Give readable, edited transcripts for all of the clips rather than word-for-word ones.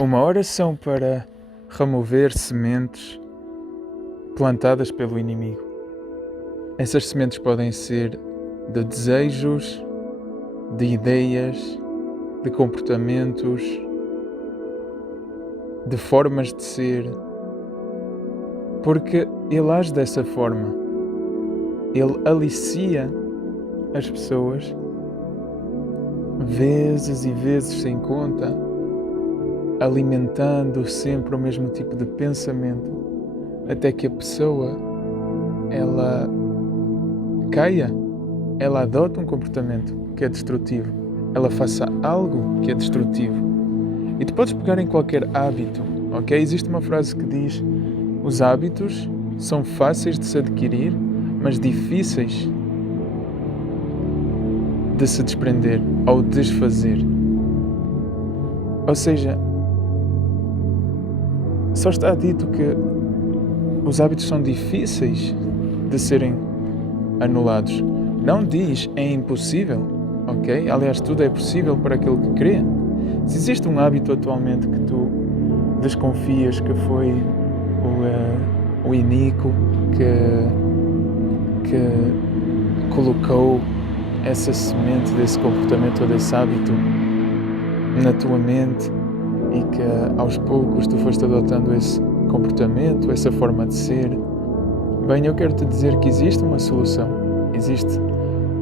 Uma oração para remover sementes plantadas pelo inimigo. Essas sementes podem ser de desejos, de ideias, de comportamentos, de formas de ser, porque ele age dessa forma. Ele alicia as pessoas vezes e vezes sem conta, alimentando sempre o mesmo tipo de pensamento, até que a pessoa ela caia, ela adota um comportamento que é destrutivo, ela faça algo que é destrutivo. E tu podes pegar em qualquer hábito, ok? Existe uma frase que diz: os hábitos são fáceis de se adquirir, mas difíceis de se desprender ou desfazer. Ou seja, só está dito que os hábitos são difíceis de serem anulados. Não diz é impossível, ok? Aliás, tudo é possível para aquele que crê. Se existe um hábito atualmente que tu desconfias que foi o iníquo que colocou essa semente desse comportamento ou desse hábito na tua mente e que aos poucos tu foste adotando esse comportamento, essa forma de ser, bem, eu quero te dizer que existe uma solução. Existe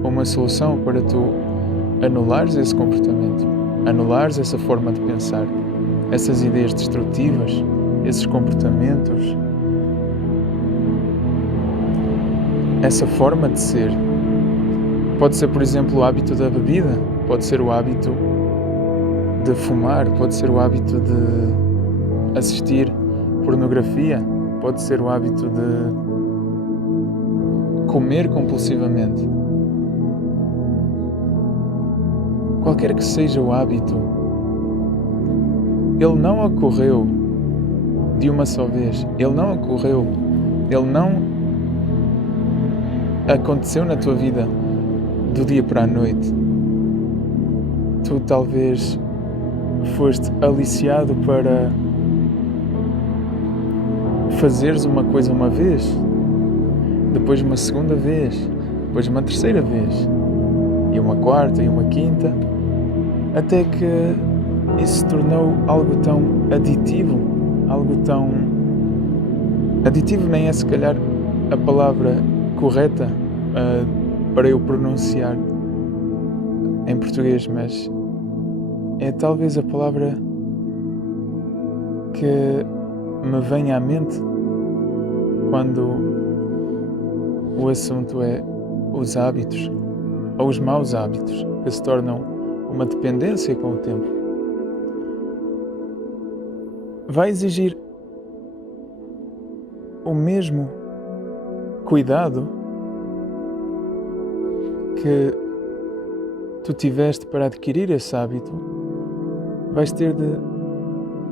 uma solução para tu anulares esse comportamento, anulares essa forma de pensar, essas ideias destrutivas, esses comportamentos, essa forma de ser. Pode ser, por exemplo, o hábito da bebida, pode ser o hábito de fumar, pode ser o hábito de assistir pornografia, pode ser o hábito de comer compulsivamente. Qualquer que seja o hábito, ele não ocorreu de uma só vez, ele não aconteceu na tua vida do dia para a noite. Tu talvez foste aliciado para fazeres uma coisa uma vez, depois uma segunda vez, depois uma terceira vez, e uma quarta e uma quinta, até que isso se tornou algo tão aditivo, aditivo nem é se calhar a palavra correta para eu pronunciar em português, mas é talvez a palavra que me vem à mente quando o assunto é os hábitos ou os maus hábitos que se tornam uma dependência com o tempo. Vai exigir o mesmo cuidado que tu tiveste para adquirir esse hábito. Vais ter de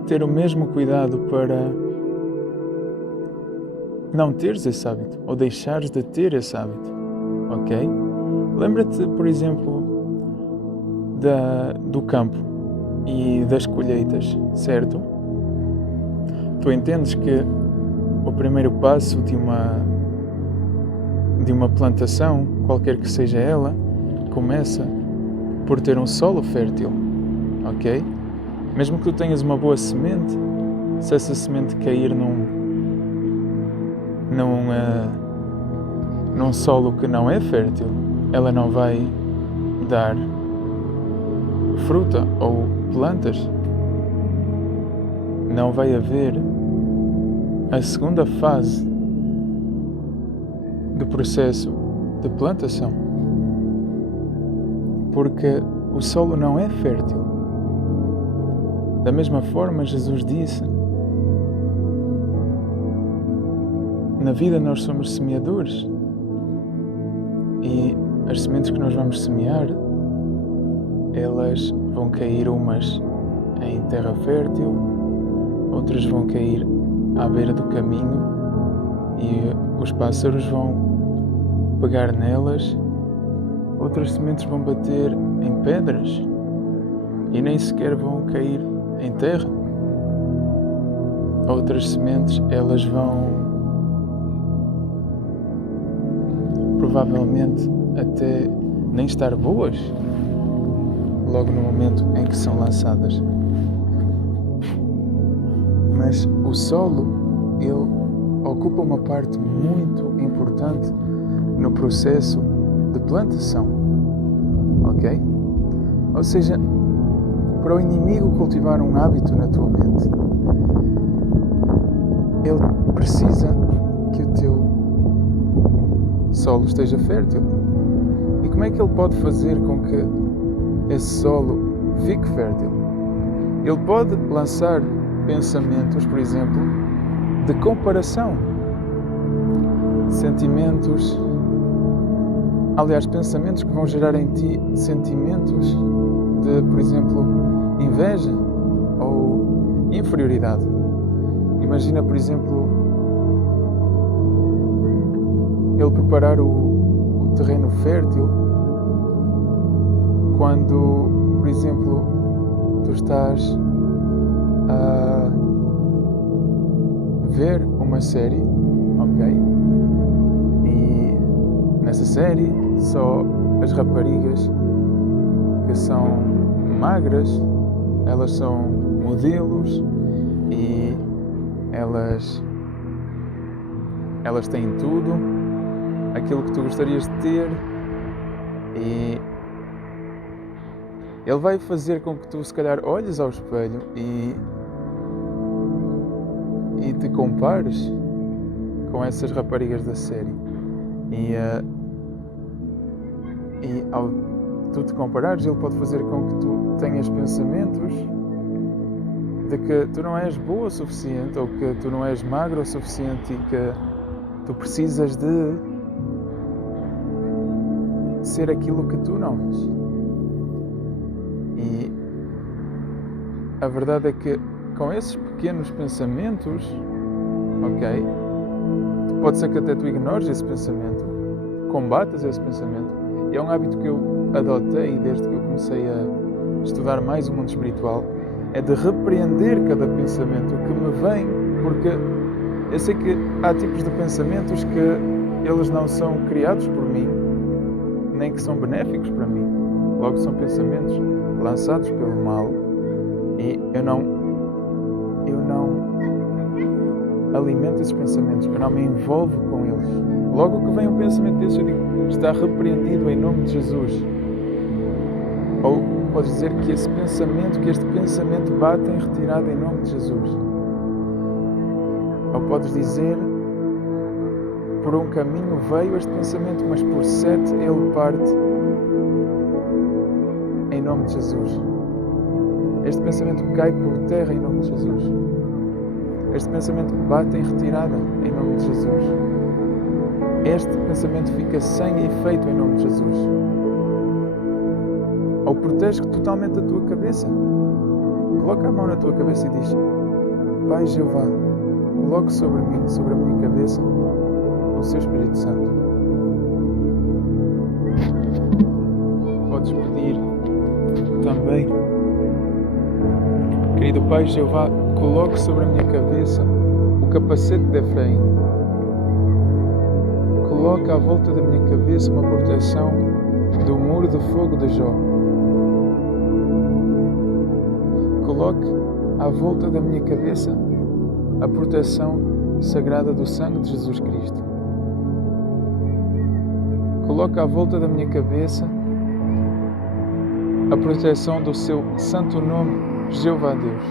ter o mesmo cuidado para não teres esse hábito ou deixares de ter esse hábito, ok? Lembra-te, por exemplo, do campo e das colheitas, certo? Tu entendes que o primeiro passo de uma plantação, qualquer que seja ela, começa por ter um solo fértil, ok? Mesmo que tu tenhas uma boa semente, se essa semente cair num solo que não é fértil, ela não vai dar fruta ou plantas. Não vai haver a segunda fase do processo de plantação, porque o solo não é fértil. Da mesma forma, Jesus disse: na vida nós somos semeadores e as sementes que nós vamos semear, elas vão cair umas em terra fértil, outras vão cair à beira do caminho e os pássaros vão pegar nelas, outras sementes vão bater em pedras e nem sequer vão cair em terra. outras sementes, elas vão provavelmente até nem estar boas logo no momento em que são lançadas. Mas o solo, ele ocupa uma parte muito importante no processo de plantação, ok? Ou seja, para o inimigo cultivar um hábito na tua mente, ele precisa que o teu solo esteja fértil. E como é que ele pode fazer com que esse solo fique fértil? Ele pode lançar pensamentos, por exemplo, de comparação, sentimentos, aliás, pensamentos que vão gerar em ti sentimentos de, por exemplo, inveja ou inferioridade. Imagina, por exemplo, ele preparar o terreno fértil quando, por exemplo, tu estás a ver uma série, ok? E nessa série só as raparigas que são magras, elas são modelos e elas têm tudo aquilo que tu gostarias de ter, e ele vai fazer com que tu se calhar olhes ao espelho e te compares com essas raparigas da série. E ao tu te comparares, ele pode fazer com que tu tenhas pensamentos de que tu não és boa o suficiente, ou que tu não és magro o suficiente e que tu precisas de ser aquilo que tu não és. E a verdade é que com esses pequenos pensamentos, ok, pode ser que até tu ignores esse pensamento, combatas esse pensamento, e é um hábito que eu adotei desde que eu comecei a estudar mais o mundo espiritual, é de repreender cada pensamento que me vem, porque eu sei que há tipos de pensamentos que eles não são criados por mim, nem que são benéficos para mim. Logo, são pensamentos lançados pelo mal, e eu não alimento esses pensamentos, eu não me envolvo com eles. Logo que vem um pensamento desse, eu digo, está repreendido em nome de Jesus. Ou podes dizer que este pensamento bate em retirada em nome de Jesus. Ou podes dizer, por um caminho veio este pensamento, mas por 7 ele parte em nome de Jesus. Este pensamento cai por terra em nome de Jesus. Este pensamento bate em retirada em nome de Jesus. Este pensamento fica sem efeito em nome de Jesus. Ou protege totalmente a tua cabeça. Coloca a mão na tua cabeça e diz: Pai Jeová, coloque sobre mim, sobre a minha cabeça, o seu Espírito Santo. Podes pedir também: Querido Pai Jeová, coloque sobre a minha cabeça o capacete de Efraim. Coloque à volta da minha cabeça uma proteção do muro de fogo de Jó. Coloque à volta da minha cabeça a proteção sagrada do sangue de Jesus Cristo. Coloque à volta da minha cabeça a proteção do seu santo nome, Jeová Deus.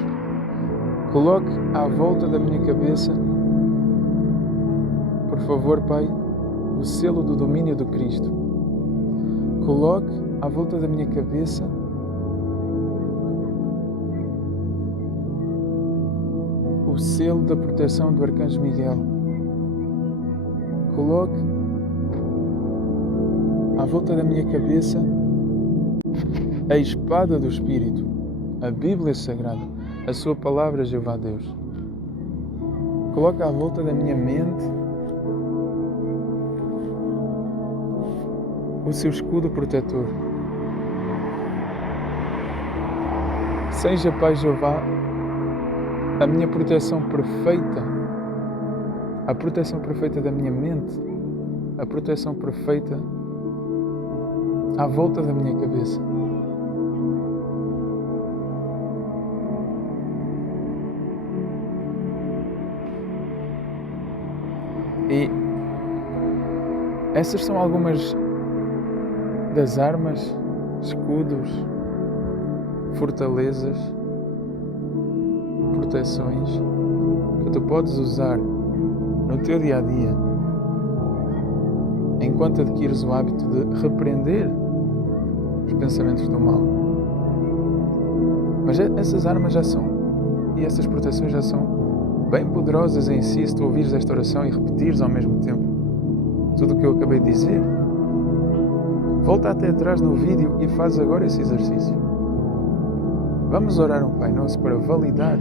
Coloque à volta da minha cabeça, por favor, Pai, o selo do domínio do Cristo. Coloque à volta da minha cabeça o selo da proteção do Arcanjo Miguel. Coloque à volta da minha cabeça a espada do Espírito, a Bíblia Sagrada, a sua palavra, Jeová Deus. Coloque à volta da minha mente o seu escudo protetor. Seja, Pai Jeová, a minha proteção perfeita, a proteção perfeita da minha mente, a proteção perfeita à volta da minha cabeça. E essas são algumas das armas, escudos, fortalezas, proteções que tu podes usar no teu dia a dia enquanto adquires o hábito de repreender os pensamentos do mal. Mas essas armas já são, e essas proteções já são bem poderosas em si, se tu ouvires esta oração e repetires ao mesmo tempo tudo o que eu acabei de dizer. Volta até atrás no vídeo e faz agora esse exercício. Vamos orar um Pai Nosso para validar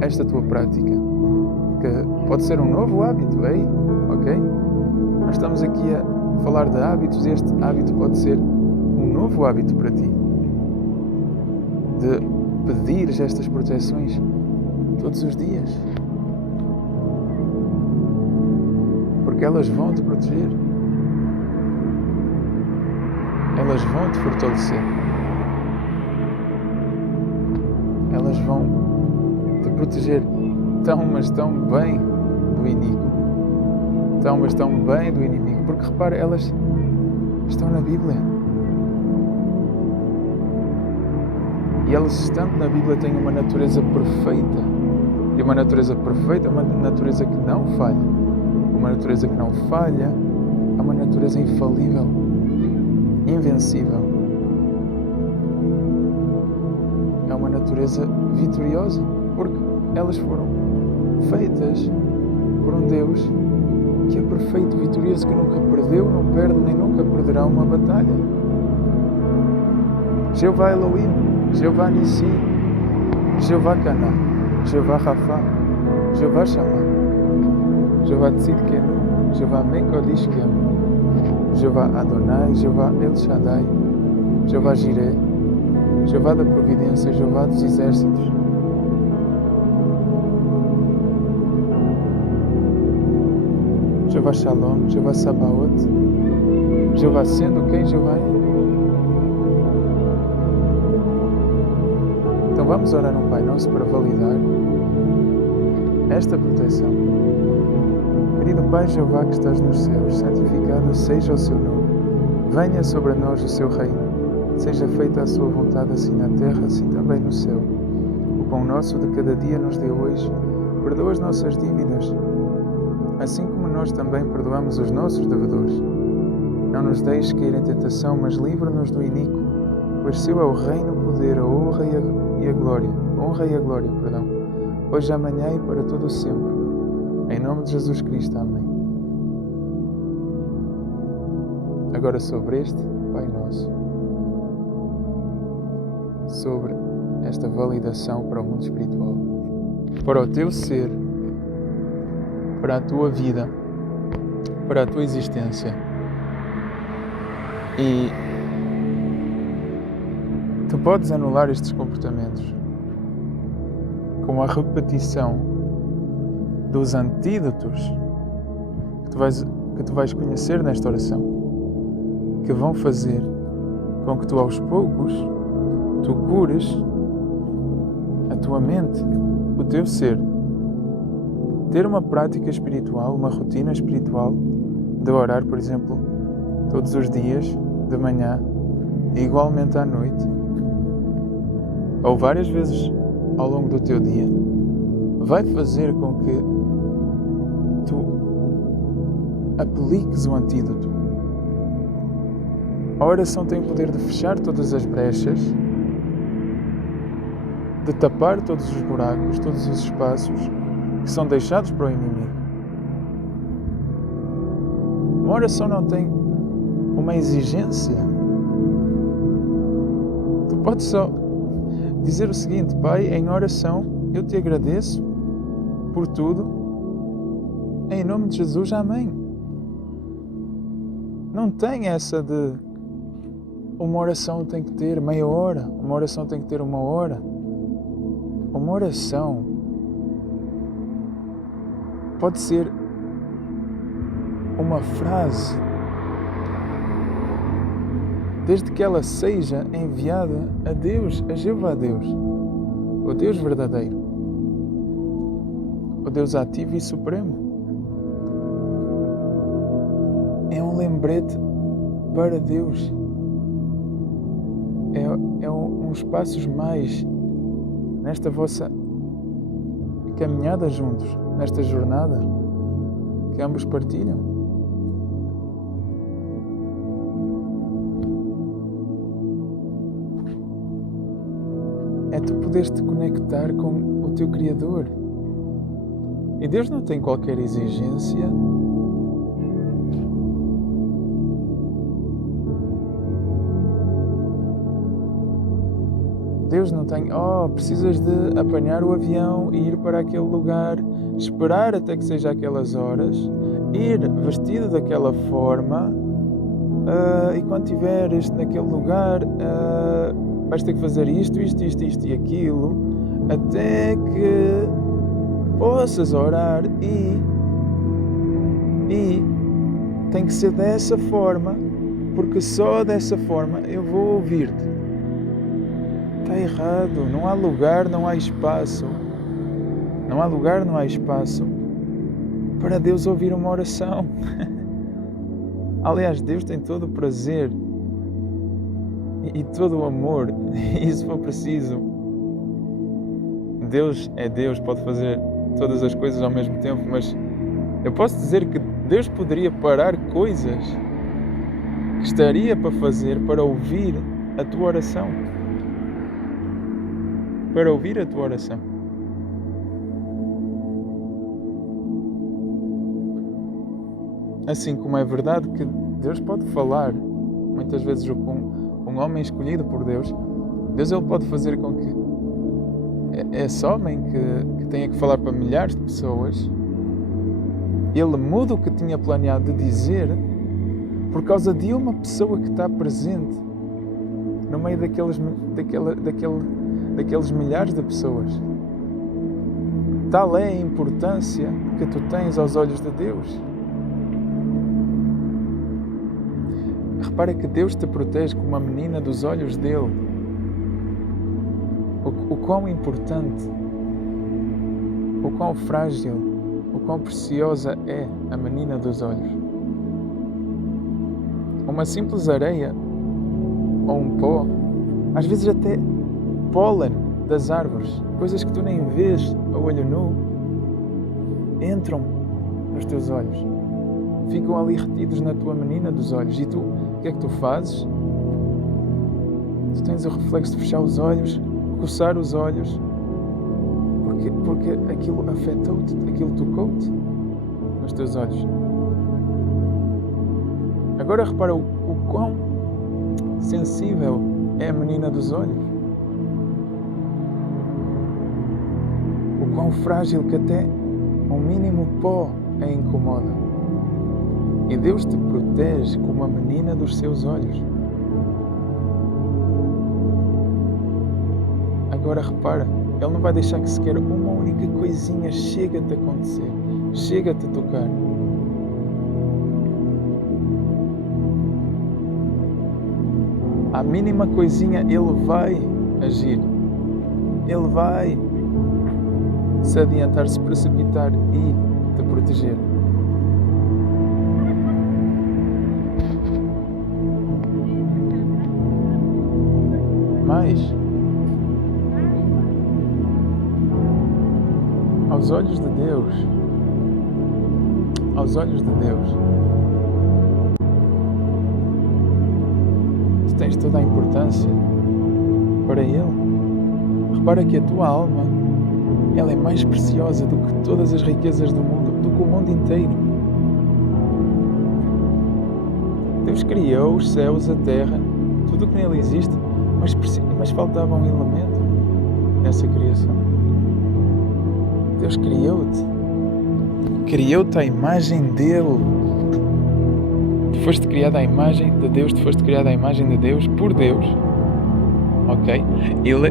esta tua prática, que pode ser um novo hábito, ok? Nós estamos aqui a falar de hábitos e este hábito pode ser um novo hábito para ti, de pedires estas proteções todos os dias, porque elas vão te proteger, elas vão te fortalecer, elas vão te proteger mas tão bem do inimigo, mas tão bem do inimigo, porque repara, elas estão na Bíblia. E elas, estando na Bíblia, têm uma natureza perfeita. E uma natureza perfeita é uma natureza que não falha. Uma natureza que não falha é uma natureza infalível, invencível. É uma natureza vitoriosa, porque elas foram feitas por um Deus que é perfeito, vitorioso, que nunca perdeu, não perde, nem nunca perderá uma batalha. Jeová Elohim, Jeová Nissi, Jeová Cana, Jeová Rafa, Jeová Shammah, Jeová Tzidkenu, Jeová Mekodishkem, Jeová Adonai, Jeová El Shaddai, Jeová Jireh, Jeová da Providência, Jeová dos Exércitos. Jeová Shalom, Jeová Sabaoth, Jeová sendo quem Jeová é. Então vamos orar um Pai Nosso para validar esta proteção. Querido Pai Jeová que estás nos céus, santificado seja o seu nome. Venha sobre nós o seu reino. Seja feita a sua vontade, assim na terra, assim também no céu. O pão nosso de cada dia nos dê hoje. Perdoa as nossas dívidas, assim como nós também perdoamos os nossos devedores. Não nos deixes cair em tentação, mas livra-nos do iníquo, pois seu é o reino, o poder, a honra e a glória, hoje, amanhã e para todo o sempre. Em nome de Jesus Cristo. Amém. Agora sobre este Pai Nosso, sobre esta validação para o mundo espiritual, para o teu ser, para a tua vida, para a tua existência. E tu podes anular estes comportamentos com a repetição dos antídotos que tu vais conhecer nesta oração, que vão fazer com que tu aos poucos tu cures a tua mente, o teu ser. Ter uma prática espiritual, uma rotina espiritual de orar, por exemplo, todos os dias, de manhã e igualmente à noite, ou várias vezes ao longo do teu dia, vai fazer com que tu apliques o antídoto. A oração tem o poder de fechar todas as brechas, de tapar todos os buracos, todos os espaços que são deixados para o inimigo. Uma oração não tem uma exigência. Tu podes só dizer o seguinte: Pai, em oração eu te agradeço por tudo, em nome de Jesus, amém. Não tem essa de uma oração tem que ter meia hora, uma oração tem que ter 1 hora. Uma oração Pode ser uma frase, desde que ela seja enviada a Deus, a Jeová Deus, o Deus verdadeiro, o Deus ativo e supremo. É um lembrete para Deus. É uns passos mais nesta vossa caminhada juntos, nesta jornada que ambos partilham. É tu poderes te conectar com o teu Criador. E Deus não tem qualquer exigência Deus não tem, precisas de apanhar o avião e ir para aquele lugar, esperar até que seja aquelas horas, ir vestido daquela forma, e quando estiveres naquele lugar, vais ter que fazer isto e aquilo, até que possas orar e tem que ser dessa forma, porque só dessa forma eu vou ouvir-te. Está errado, não há lugar, não há espaço. Não há lugar, não há espaço para Deus ouvir uma oração. Aliás, Deus tem todo o prazer e todo o amor, e se for preciso, Deus é Deus, pode fazer todas as coisas ao mesmo tempo, mas eu posso dizer que Deus poderia parar coisas que estaria para fazer para ouvir a tua oração. Para ouvir a tua oração. Assim como é verdade que Deus pode falar, muitas vezes com um homem escolhido por Deus, Ele pode fazer com que esse homem que tenha que falar para milhares de pessoas, ele muda o que tinha planeado de dizer por causa de uma pessoa que está presente no meio daqueles milhares de pessoas. Tal é a importância que tu tens aos olhos de Deus. Repara que Deus te protege como uma menina dos olhos dele. O quão importante, o quão frágil, o quão preciosa é a menina dos olhos. Uma simples areia ou um pó, às vezes até pólen das árvores, coisas que tu nem vês a olho nu, entram nos teus olhos, ficam ali retidos na tua menina dos olhos. E tu, o que é que tu fazes? Tu tens o reflexo de fechar os olhos, coçar os olhos, porque aquilo afetou-te, aquilo tocou-te nos teus olhos. Agora repara o quão sensível é a menina dos olhos. O quão frágil que até um mínimo pó a incomoda. E Deus te protege como a menina dos seus olhos. Agora repara, Ele não vai deixar que sequer uma única coisinha chegue a te acontecer, chegue a te tocar. A mínima coisinha Ele vai agir. Ele vai se adiantar, se precipitar e te proteger. Mas aos olhos de Deus, tu tens toda a importância para Ele. Repara que a tua alma, ela é mais preciosa do que todas as riquezas do mundo, do que o mundo inteiro. Deus criou os céus, a terra, tudo o que nele existe, mas faltava um elemento nessa criação. Deus criou-te à imagem dele. Tu foste criado à imagem de Deus, por Deus. Ok? Ele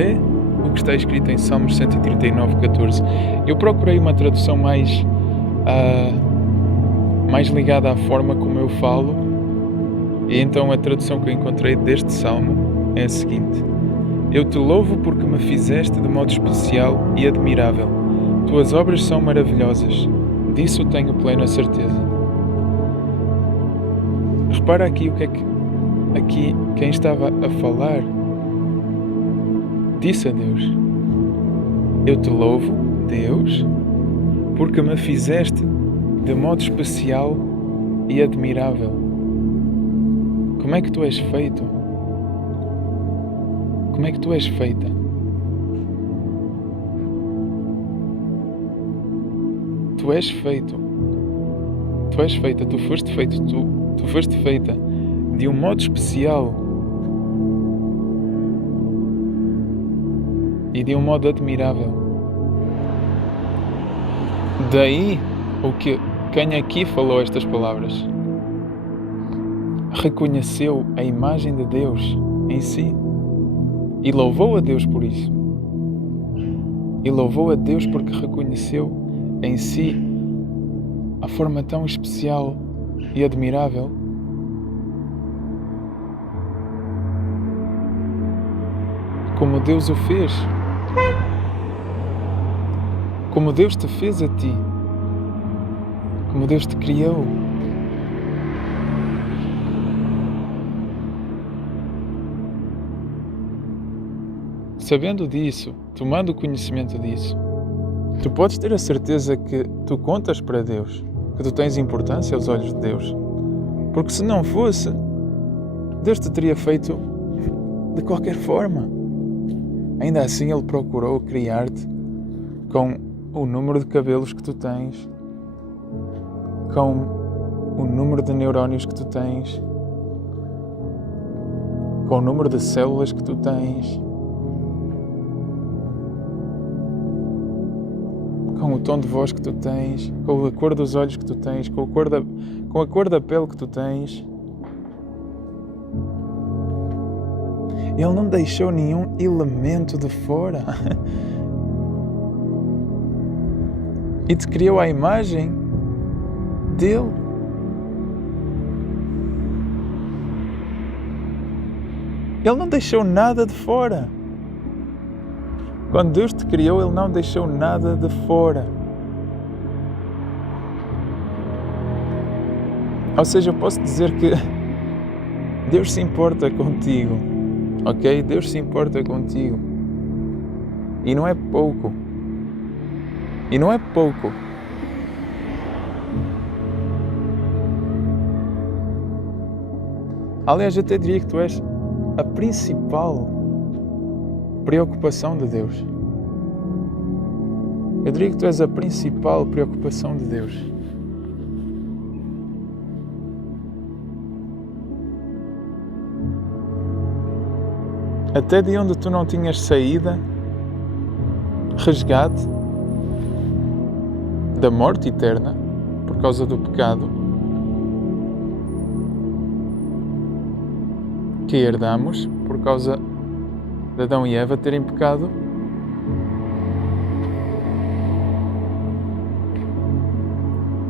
é o que está escrito em Salmos 139:14. Eu procurei uma tradução mais mais ligada à forma como eu falo. E então a tradução que eu encontrei deste salmo é a seguinte: Eu te louvo porque me fizeste de modo especial e admirável. Tuas obras são maravilhosas. Disso tenho plena certeza. Repara aqui o que é que aqui quem estava a falar disse a Deus: Eu te louvo, Deus, porque me fizeste de modo especial e admirável. Como é que tu és feito? Como é que tu és feita? Tu és feito. Tu és feita, tu foste feito, tu foste feita de um modo especial e de um modo admirável. Daí o que quem aqui falou estas palavras reconheceu a imagem de Deus em si e louvou a Deus por isso. E louvou a Deus porque reconheceu em si a forma tão especial e admirável como Deus o fez, como Deus te fez a ti, como Deus te criou. Sabendo disso, tomando conhecimento disso, tu podes ter a certeza que tu contas para Deus, que tu tens importância aos olhos de Deus. Porque se não fosse, Deus te teria feito de qualquer forma. Ainda assim, Ele procurou criar-te com o número de cabelos que tu tens, com o número de neurónios que tu tens, com o número de células que tu tens, com o tom de voz que tu tens, com a cor dos olhos que tu tens, com a cor da pele que tu tens. Ele não deixou nenhum elemento de fora. E te criou à imagem dele. Ele não deixou nada de fora. Quando Deus te criou, Ele não deixou nada de fora. Ou seja, eu posso dizer que Deus se importa contigo, ok? Deus se importa contigo. E não é pouco. E não é pouco. Aliás, eu até diria que tu és a principal preocupação de Deus. Eu diria que tu és a principal preocupação de Deus. Até de onde tu não tinhas saída, resgate da morte eterna por causa do pecado que herdamos por causa de Adão e Eva terem pecado,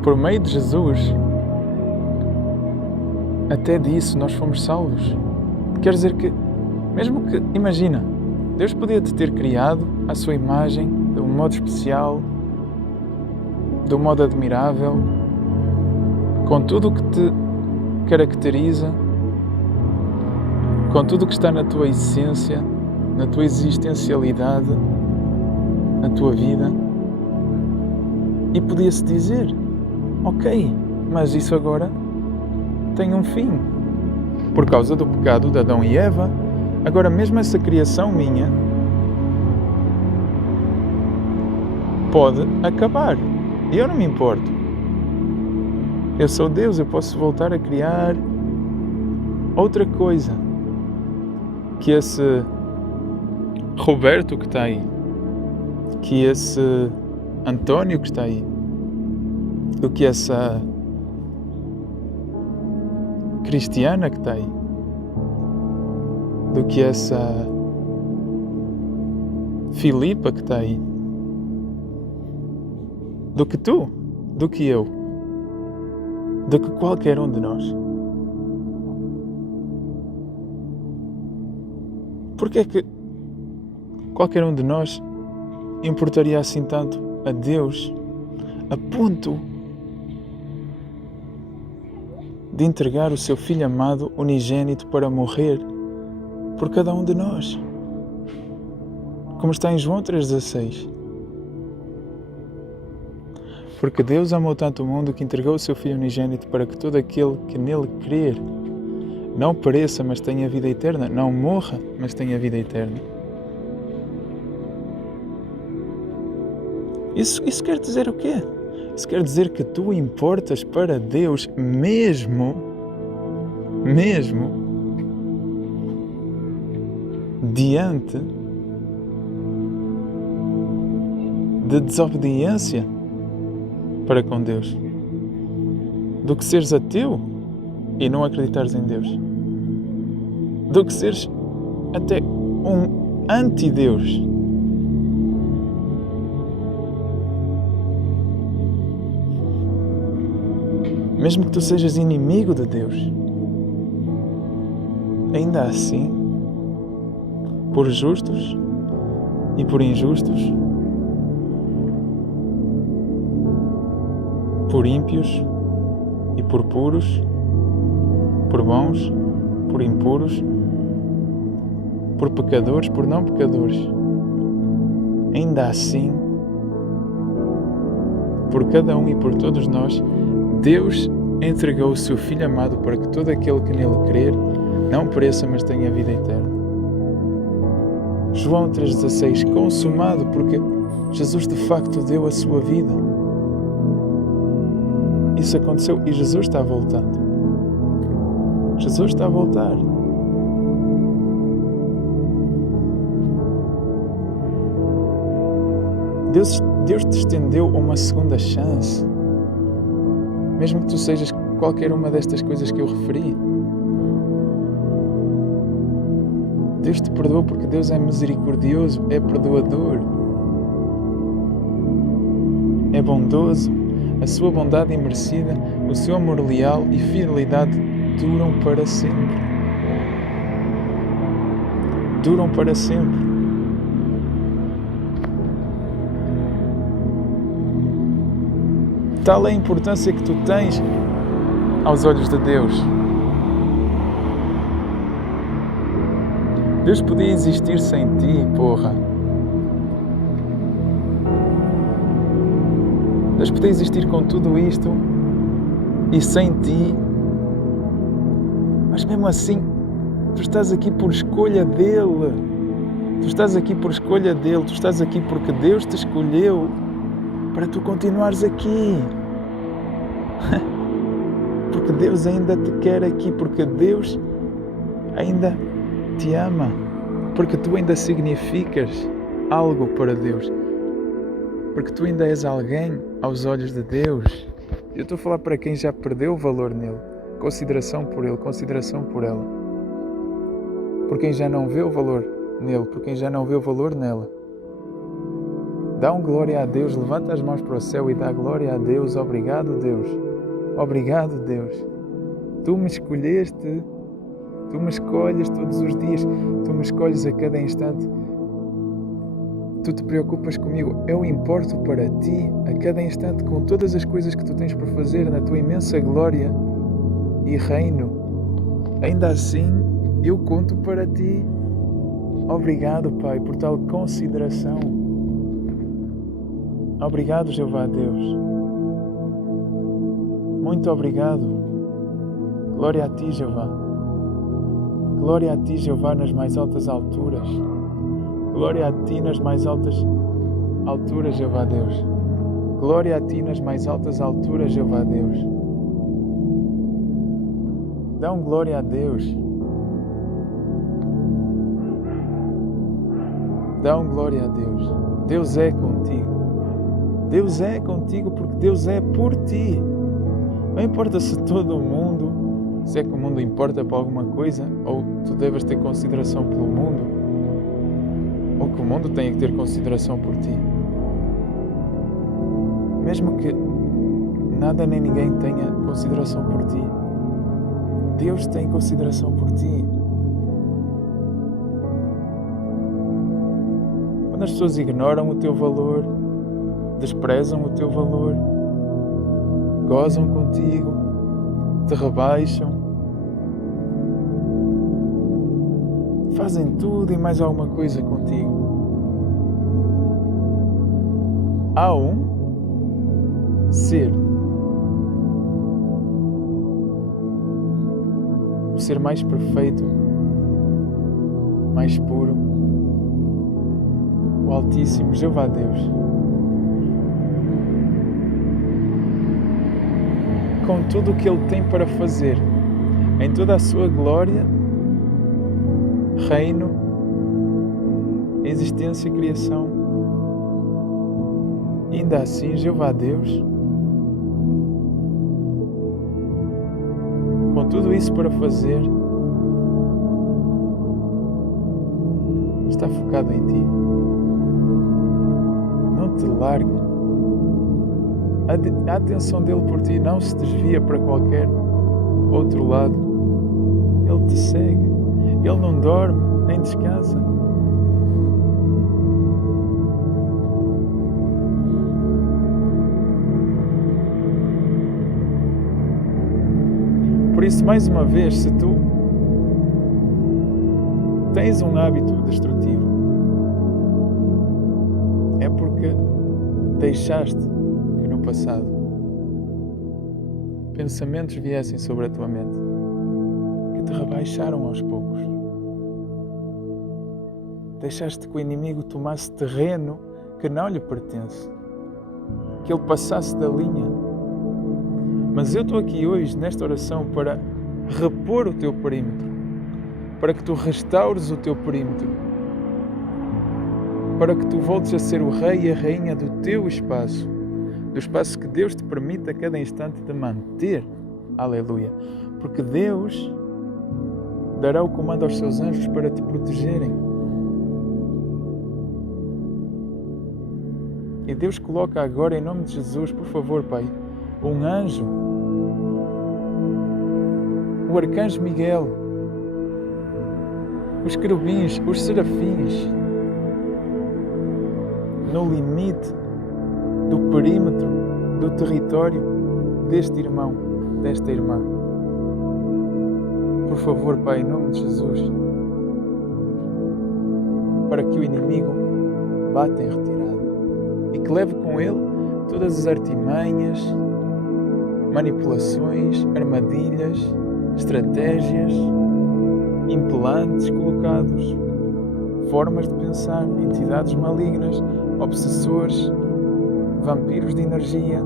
por meio de Jesus, até disso nós fomos salvos. Quer dizer que, mesmo que, imagina, Deus podia te ter criado à sua imagem, de um modo especial, de um modo admirável, com tudo o que te caracteriza, com tudo o que está na tua essência, na tua existencialidade, na tua vida. E podia-se dizer, ok, mas isso agora tem um fim. Por causa do pecado de Adão e Eva, agora mesmo essa criação minha pode acabar. E eu não me importo. Eu sou Deus, eu posso voltar a criar outra coisa. Que esse Roberto que está aí, que esse António que está aí, do que essa Cristiana que está aí, do que essa Filipa que está aí, do que tu do que eu, do que qualquer um de nós. Porque é que qualquer um de nós importaria assim tanto a Deus a ponto de entregar o seu Filho amado unigênito para morrer por cada um de nós? Como está em João 3,16. Porque Deus amou tanto o mundo que entregou o seu Filho unigênito para que todo aquele que nele crer não pereça, mas tenha vida eterna. Não morra, mas tenha vida eterna. Isso quer dizer o quê? Isso quer dizer que tu importas para Deus mesmo diante de desobediência para com Deus, do que seres ateu e não acreditares em Deus, do que seres até um anti-Deus. Mesmo que tu sejas inimigo de Deus, ainda assim, por justos e por injustos, por ímpios e por puros, por bons, por impuros, por pecadores, por não pecadores, ainda assim, por cada um e por todos nós, Deus entregou o seu Filho amado para que todo aquele que nele crer não pereça, mas tenha vida eterna. João 3,16, consumado, porque Jesus de facto deu a sua vida. Isso aconteceu e Jesus está voltando. Jesus está a voltar. Deus te estendeu uma segunda chance. Mesmo que tu sejas qualquer uma destas coisas que eu referi. Deus te perdoou porque Deus é misericordioso, é perdoador, é bondoso. A sua bondade imerecida, o seu amor leal e fidelidade duram para sempre. Duram para sempre. Tal é a importância que tu tens aos olhos de Deus. Deus podia existir sem ti, porra. Deus podia existir com tudo isto e sem ti. Mas mesmo assim, tu estás aqui por escolha dele. Tu estás aqui por escolha dele. Tu estás aqui porque Deus te escolheu para tu continuares aqui. Porque Deus ainda te quer aqui. Porque Deus ainda te ama. Porque tu ainda significas algo para Deus. Porque tu ainda és alguém aos olhos de Deus. Eu estou a falar para quem já perdeu o valor nele, consideração por ele, consideração por ela. Por quem já não vê o valor nele, por quem já não vê o valor nela. Dá glória a Deus, levanta as mãos para o céu e dá glória a Deus. Obrigado, Deus. Obrigado, Deus. Tu me escolheste, tu me escolhes todos os dias, tu me escolhes a cada instante. Tu te preocupas comigo, eu importo para ti a cada instante com todas as coisas que tu tens por fazer na tua imensa glória e reino. Ainda assim, eu conto para ti. Obrigado, Pai, por tal consideração. Obrigado, Jeová Deus. Muito obrigado. Glória a ti, Jeová. Glória a ti, Jeová, nas mais altas alturas. Glória a ti nas mais altas alturas, Jeová Deus. Glória a ti nas mais altas alturas, Jeová Deus. Dá glória a Deus. Dá glória a Deus. Deus é contigo. Deus é contigo porque Deus é por ti. Não importa se todo o mundo, se é que o mundo importa para alguma coisa, ou tu deves ter consideração pelo mundo, ou que o mundo tenha que ter consideração por ti. Mesmo nada nem ninguém tenha consideração por ti. Deus tem consideração por ti. Quando as pessoas ignoram o teu valor, desprezam o teu valor, gozam contigo, te rebaixam, fazem tudo e mais alguma coisa contigo, há um ser, o ser mais perfeito, mais puro, o Altíssimo Jeová Deus, com tudo o que Ele tem para fazer, em toda a sua glória, reino, existência e criação. E ainda assim, Jeová Deus, com tudo isso para fazer, está focado em ti. Não te larga. A atenção dele por ti não se desvia para qualquer outro lado. Ele te segue. Ele não dorme nem descansa. Por isso, mais uma vez, se tu tens um hábito destrutivo, é porque deixaste que no passado pensamentos viessem sobre a tua mente que te rebaixaram aos poucos. Deixaste que o inimigo tomasse terreno que não lhe pertence, que ele passasse da linha. Mas eu estou aqui hoje, nesta oração, para repor o teu perímetro, para que tu restaures o teu perímetro, para que tu voltes a ser o rei e a rainha do teu espaço, do espaço que Deus te permite a cada instante de manter. Aleluia! Porque Deus dará o comando aos seus anjos para te protegerem. E Deus coloca agora, em nome de Jesus, por favor, Pai, um anjo, o arcanjo Miguel, os querubins, os serafins, no limite do perímetro, do território deste irmão, desta irmã. Por favor, Pai, em nome de Jesus, para que o inimigo bata em retirada e que leve com ele todas as artimanhas, manipulações, armadilhas, estratégias, implantes colocados, formas de pensar, entidades malignas, obsessores, vampiros de energia,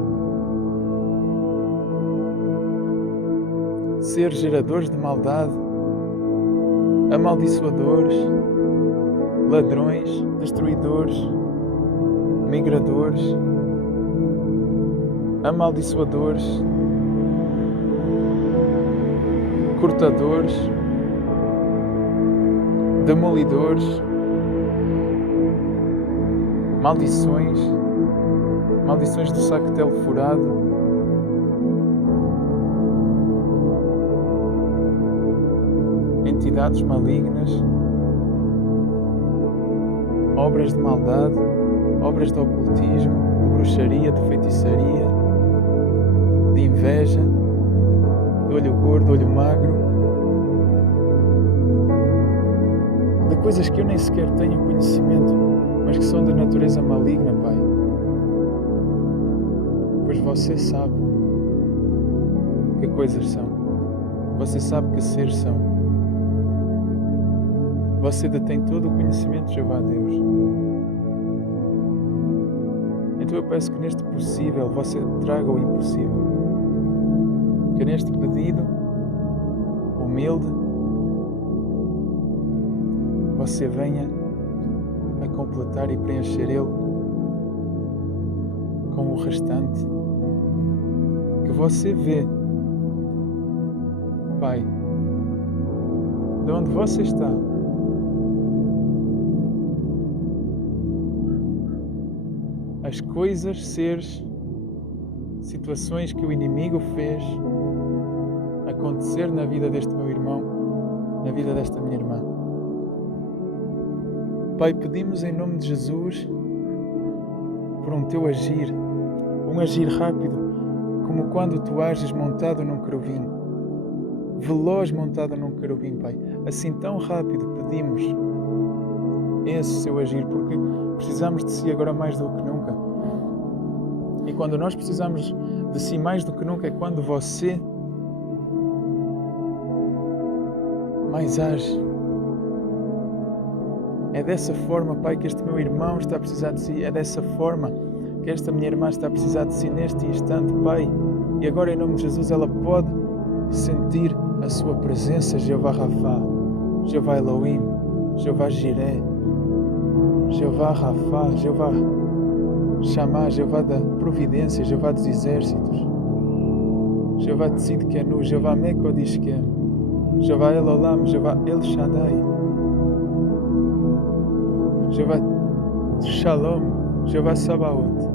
seres geradores de maldade, amaldiçoadores, ladrões, destruidores, migradores, amaldiçoadores, cortadores, demolidores, maldições do sactelo furado, entidades malignas, obras de maldade, obras de ocultismo, de bruxaria, de feitiçaria, de inveja, de olho gordo, olho magro, de coisas que eu nem sequer tenho conhecimento, mas que são de natureza maligna, Pai. Pois você sabe que coisas são. Você sabe que seres são. Você detém todo o conhecimento, Jeová Deus. Então eu peço que neste possível você traga o impossível. Que neste pedido humilde você venha a completar e preencher ele com o restante. Que você vê, Pai, de onde você está, as coisas, seres, situações que o inimigo fez acontecer na vida deste meu irmão, na vida desta minha irmã. Pai, pedimos em nome de Jesus por um teu agir, um agir rápido, como quando tu ages montado num querubim, veloz montado num querubim, Pai. Assim tão rápido pedimos esse seu agir, porque precisamos de si agora mais do que nunca. E quando nós precisamos de si mais do que nunca é quando você mais age. É dessa forma, Pai, que este meu irmão está a precisar de si. É dessa forma que esta minha irmã está a precisar de si neste instante, Pai. E agora, em nome de Jesus, ela pode sentir a sua presença, Jeová Rafá, Jeová Elohim, Jeová Jiré, Jeová Rafá, Jeová Shammah, Jeová da providência, Jeová dos exércitos, Jeová Tzidkenu, Jeová Mekodishkem, Jeová El Olam, Jeová El Shaddai, Jeová Shalom, Jeová Sabaoth.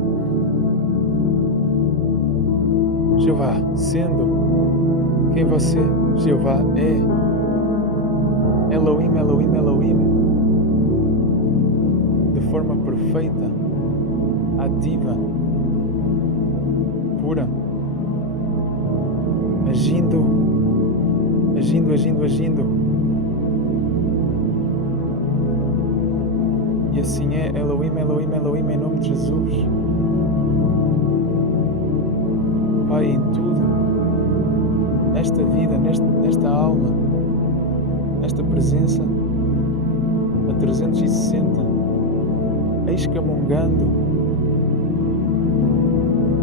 Jeová, sendo quem você, Jeová, é. Elohim, Elohim, Elohim. De forma perfeita, ativa, pura. Agindo. E assim é, Elohim, Elohim, Elohim, em nome de Jesus. Pai, em tudo, nesta vida, nesta alma, nesta presença, a 360, escamungando,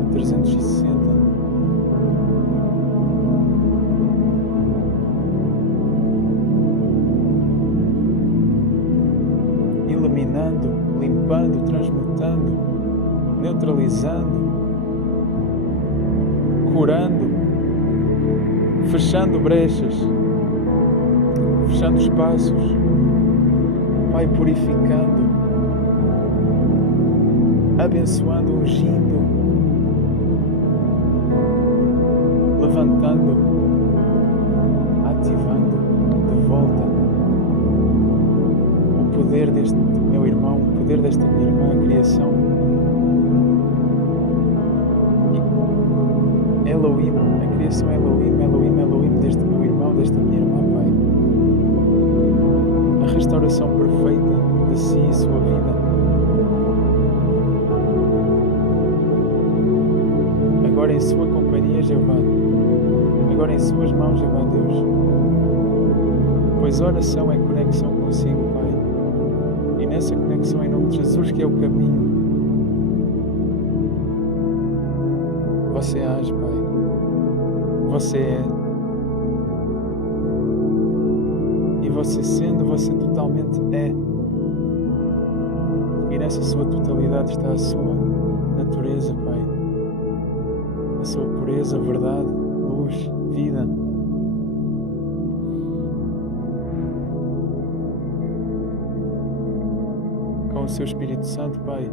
a 360. Iluminando, limpando, transmutando, neutralizando, curando, fechando brechas, fechando espaços, Pai, purificando, abençoando, ungindo, levantando, ativando de volta o poder deste meu irmão, o poder desta minha irmã, a criação. Elohim, a criação Elohim, Elohim, Elohim deste meu irmão, desta minha irmã, Pai. A restauração perfeita de si e sua vida. Agora em sua companhia, Jeová. Agora em suas mãos, Jeová Deus. Pois oração é conexão consigo, Pai. E nessa conexão, em nome de Jesus, que é o caminho, você age, Pai. Você é. E você sendo, você totalmente é. E nessa sua totalidade está a sua natureza, Pai. A sua pureza, verdade, luz, vida. Com o seu Espírito Santo, Pai.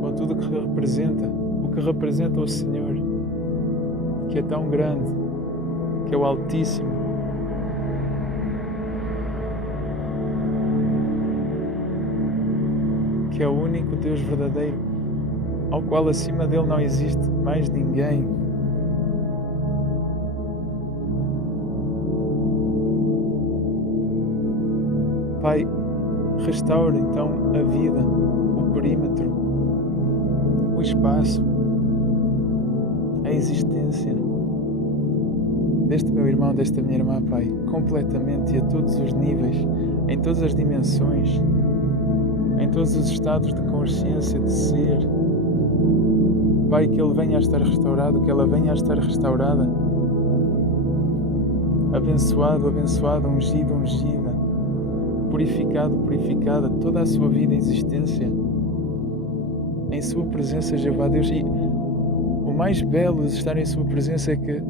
Com tudo o que representa, o Senhor, que é tão grande, que é o Altíssimo. Que é o único Deus verdadeiro, ao qual acima dele não existe mais ninguém. Pai, restaura então a vida, o perímetro, o espaço, a existência deste meu irmão, desta minha irmã, Pai, completamente e a todos os níveis, em todas as dimensões, em todos os estados de consciência, de ser. Pai, que ele venha a estar restaurado, que ela venha a estar restaurada, abençoado, abençoada, ungido, ungida, purificado, purificada, toda a sua vida e existência em sua presença, Jeová Deus. E o mais belo de estar em sua presença é que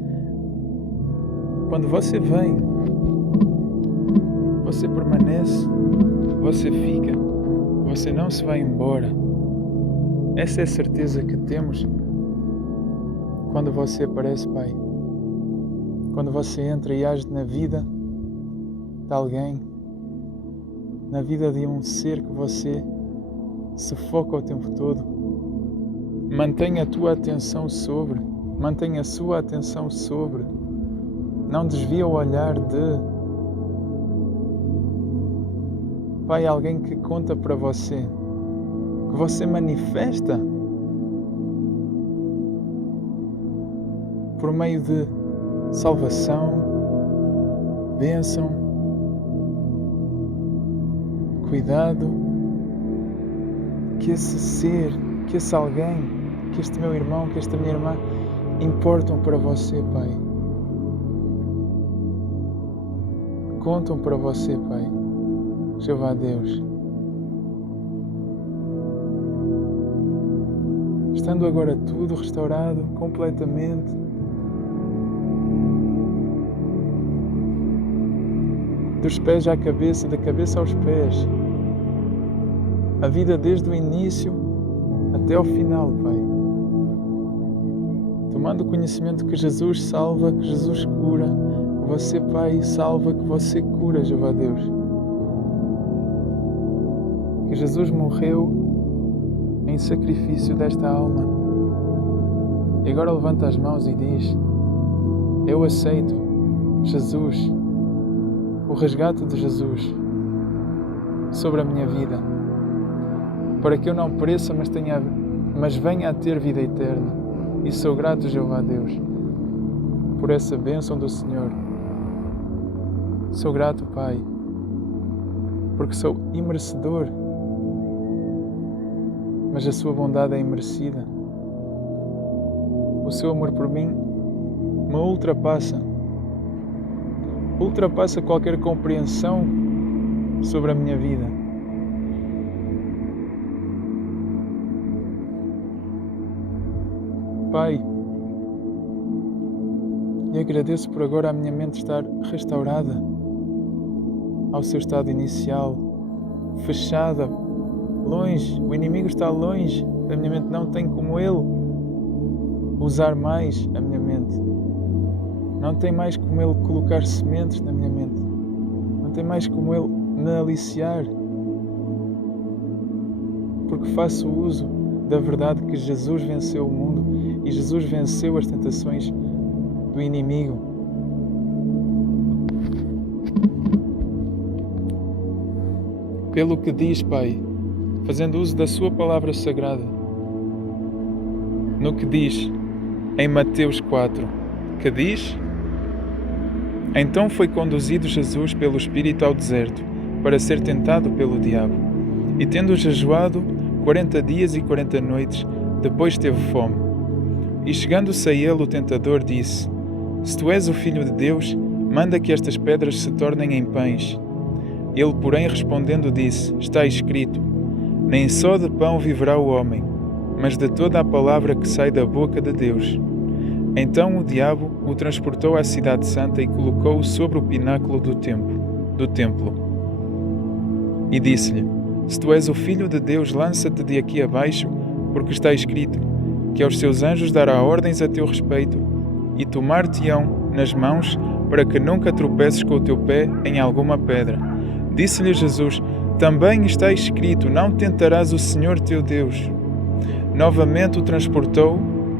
quando você vem, você permanece, você fica, você não se vai embora. Essa é a certeza que temos quando você aparece, Pai, quando você entra e age na vida de alguém, na vida de um ser que você se foca o tempo todo, mantenha a tua atenção sobre, mantenha a sua atenção sobre, não desvia o olhar de, Pai, alguém que conta para você, que você manifesta por meio de salvação, bênção, cuidado, que esse ser, que esse alguém, que este meu irmão, que esta minha irmã importam para você, Pai. Contam para você, Pai. Jeová Deus. Estando agora tudo restaurado completamente, dos pés à cabeça, da cabeça aos pés, a vida desde o início até ao final, Pai. Tomando conhecimento que Jesus salva, que Jesus cura, que você, Pai, salva, que você cura, Jeová Deus. Que Jesus morreu em sacrifício desta alma. E agora levanta as mãos e diz: eu aceito Jesus, o resgate de Jesus sobre a minha vida, para que eu não pereça, mas venha a ter vida eterna. E sou grato, Jeová Deus, por essa bênção do Senhor. Sou grato, Pai, porque sou imerecedor, mas a sua bondade é imerecida. O seu amor por mim me ultrapassa qualquer compreensão sobre a minha vida. Pai, e agradeço por agora a minha mente estar restaurada ao seu estado inicial, fechada, longe. O inimigo está longe da minha mente, não tem como ele usar mais a minha mente. Não tem mais como ele colocar sementes na minha mente. Não tem mais como ele me aliciar. Porque faço uso da verdade que Jesus venceu o mundo e Jesus venceu as tentações do inimigo. Pelo que diz, Pai, fazendo uso da sua palavra sagrada, no que diz em Mateus 4, que diz: então foi conduzido Jesus pelo Espírito ao deserto, para ser tentado pelo diabo. E tendo jejuado 40 dias e 40 noites, depois teve fome. E chegando-se a ele, o tentador disse: se tu és o Filho de Deus, manda que estas pedras se tornem em pães. Ele, porém, respondendo, disse: está escrito: nem só de pão viverá o homem, mas de toda a palavra que sai da boca de Deus. Então o diabo o transportou à cidade santa e colocou-o sobre o pináculo do templo. E disse-lhe: se tu és o Filho de Deus, lança-te de aqui abaixo, porque está escrito que aos seus anjos dará ordens a teu respeito, e tomar-te-ão nas mãos, para que nunca tropeces com o teu pé em alguma pedra. Disse-lhe Jesus: também está escrito: não tentarás o Senhor teu Deus. Novamente o transportou,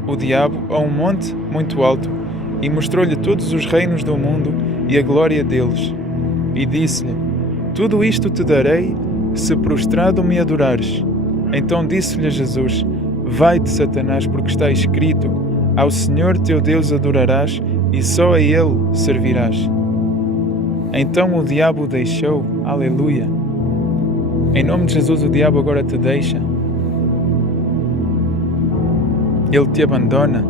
o diabo, a um monte muito alto, e mostrou-lhe todos os reinos do mundo e a glória deles. E disse-lhe: tudo isto te darei, se prostrado me adorares. Então disse-lhe Jesus: vai-te, Satanás, porque está escrito: ao Senhor teu Deus adorarás, e só a Ele servirás. Então o diabo o deixou. Aleluia. Em nome de Jesus, o diabo agora te deixa. Ele te abandona.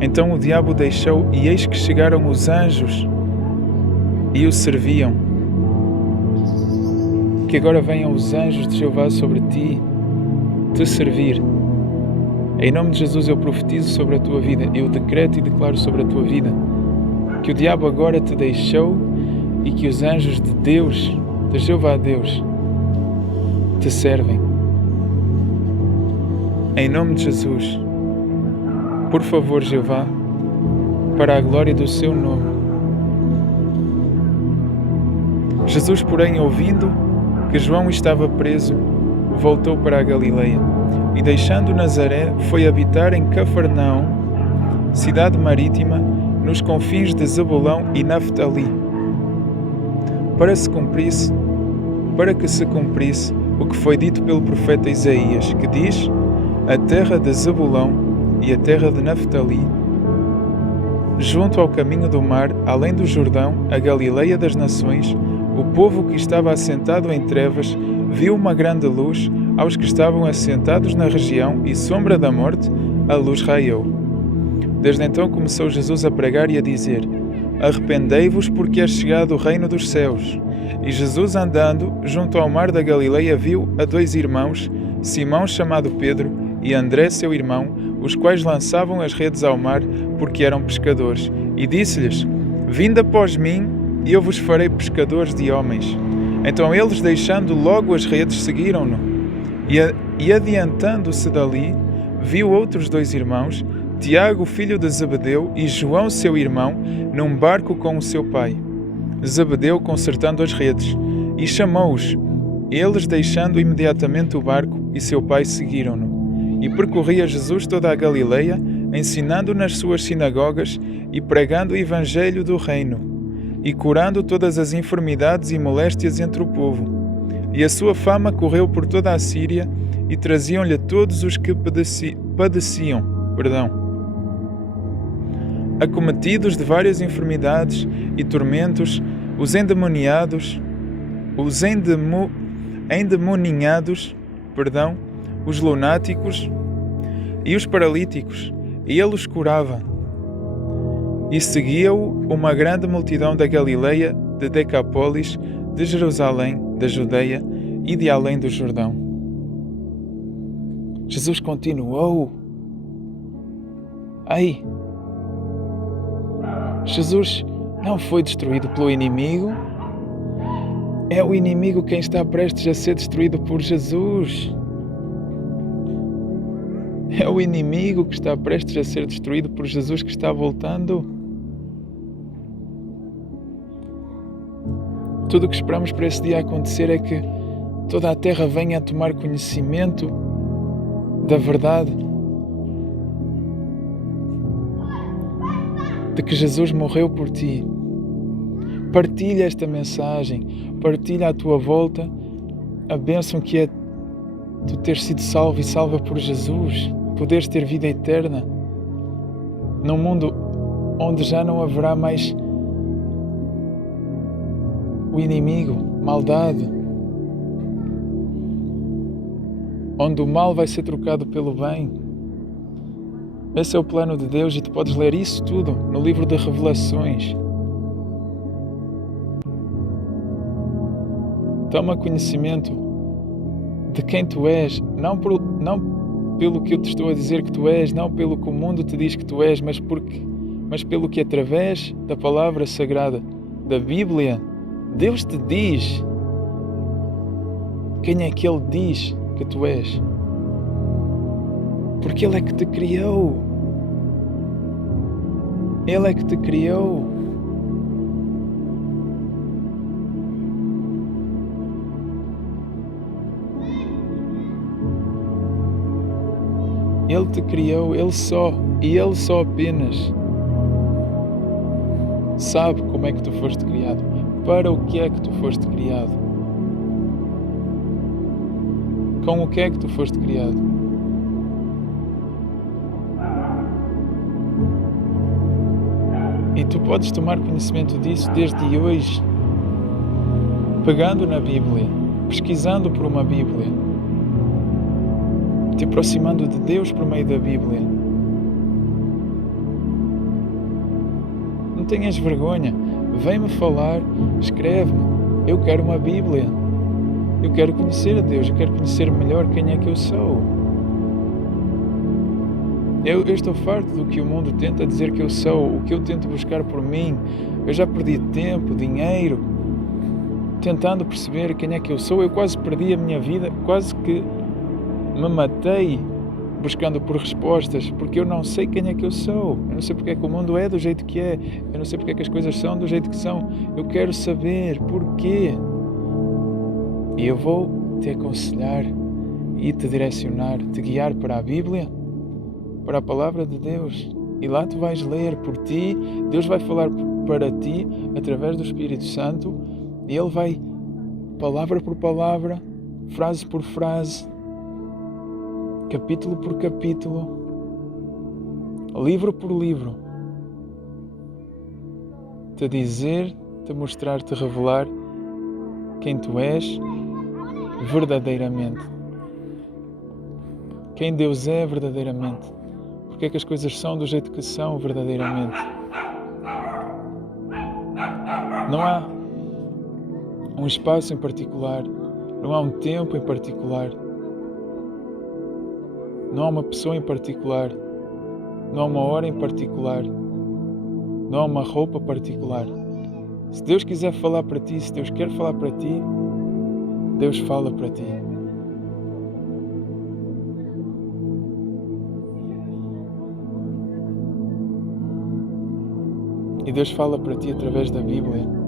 Então o diabo o deixou, e eis que chegaram os anjos e o serviam. Que agora venham os anjos de Jeová sobre ti, te servir. Em nome de Jesus eu profetizo sobre a tua vida, eu decreto e declaro sobre a tua vida, que o diabo agora te deixou e que os anjos de Deus, de Jeová Deus, te servem. Em nome de Jesus, Por favor, Jeová, para a glória do seu nome. Jesus, porém, ouvindo que João estava preso, voltou para a Galileia e, deixando Nazaré, foi habitar em Cafarnaum, cidade marítima, nos confins de Zabulão e Naftali, para que se cumprisse o que foi dito pelo profeta Isaías, que diz: a terra de Zabulão e a terra de Naftali, junto ao caminho do mar, além do Jordão, a Galileia das nações, o povo que estava assentado em trevas viu uma grande luz. Aos que estavam assentados na região e sombra da morte, a luz raiou. Desde então começou Jesus a pregar e a dizer: arrependei-vos, porque é chegado o reino dos céus. E Jesus, andando junto ao mar da Galileia, viu a dois irmãos, Simão, chamado Pedro, e André, seu irmão, os quais lançavam as redes ao mar, porque eram pescadores. E disse-lhes: vinde após mim, e eu vos farei pescadores de homens. Então eles, deixando logo as redes, seguiram-no. E adiantando-se dali, viu outros dois irmãos, Tiago, filho de Zebedeu, e João, seu irmão, num barco com o seu pai, Zebedeu, consertando as redes, e chamou-os. Eles, deixando imediatamente o barco e seu pai, seguiram-no. E percorria Jesus toda a Galileia, ensinando nas suas sinagogas e pregando o evangelho do reino, e curando todas as enfermidades e moléstias entre o povo. E a sua fama correu por toda a Síria, e traziam-lhe todos os que padeciam, acometidos de várias enfermidades e tormentos, os endemoniados, endemoninhados, os lunáticos e os paralíticos, e ele os curava. E seguia-o uma grande multidão da Galileia, de Decápolis, de Jerusalém, da Judeia e de além do Jordão. Jesus continuou. Jesus não foi destruído pelo inimigo. É o inimigo quem está prestes a ser destruído por Jesus. É o inimigo que está prestes a ser destruído por Jesus que está voltando. Tudo o que esperamos para esse dia acontecer é que toda a terra venha a tomar conhecimento da verdade, de que Jesus morreu por ti. Partilha esta mensagem, partilha à tua volta a bênção que é tu teres sido salvo e salva por Jesus, poderes ter vida eterna num mundo onde já não haverá mais o inimigo, maldade, onde o mal vai ser trocado pelo bem. Esse é o plano de Deus e tu podes ler isso tudo no livro de Revelações. Toma conhecimento de quem tu és, não pelo que eu te estou a dizer que tu és, não pelo que o mundo te diz que tu és, mas pelo que através da palavra sagrada, da Bíblia, Deus te diz quem é que Ele diz que tu és. Porque Ele é que te criou. Ele é que te criou. Ele te criou, Ele só apenas sabe como é que tu foste criado, para o que é que tu foste criado, com o que é que tu foste criado. E tu podes tomar conhecimento disso desde hoje, pegando na Bíblia, pesquisando por uma Bíblia, te aproximando de Deus por meio da Bíblia. Não tenhas vergonha, vem-me falar, escreve-me. Eu quero uma Bíblia. Eu quero conhecer a Deus, eu quero conhecer melhor quem é que eu sou. Eu estou farto do que o mundo tenta dizer que eu sou, o que eu tento buscar por mim. Eu já perdi tempo, dinheiro, tentando perceber quem é que eu sou. Eu quase perdi a minha vida, quase que me matei buscando por respostas, porque eu não sei quem é que eu sou, eu não sei porque é que o mundo é do jeito que é, eu não sei porque é que as coisas são do jeito que são, eu quero saber porquê. E eu vou te aconselhar e te direcionar, te guiar para a Bíblia, para a Palavra de Deus. E lá tu vais ler por ti, Deus vai falar para ti através do Espírito Santo, e Ele vai, palavra por palavra, frase por frase, capítulo por capítulo, livro por livro, te dizer, te mostrar, te revelar quem tu és verdadeiramente. Quem Deus é verdadeiramente. Porque é que as coisas são do jeito que são verdadeiramente. Não há um espaço em particular, não há um tempo em particular, não há uma pessoa em particular, não há uma hora em particular, não há uma roupa particular. Se Deus quiser falar para ti, se Deus quer falar para ti, Deus fala para ti. E Deus fala para ti através da Bíblia.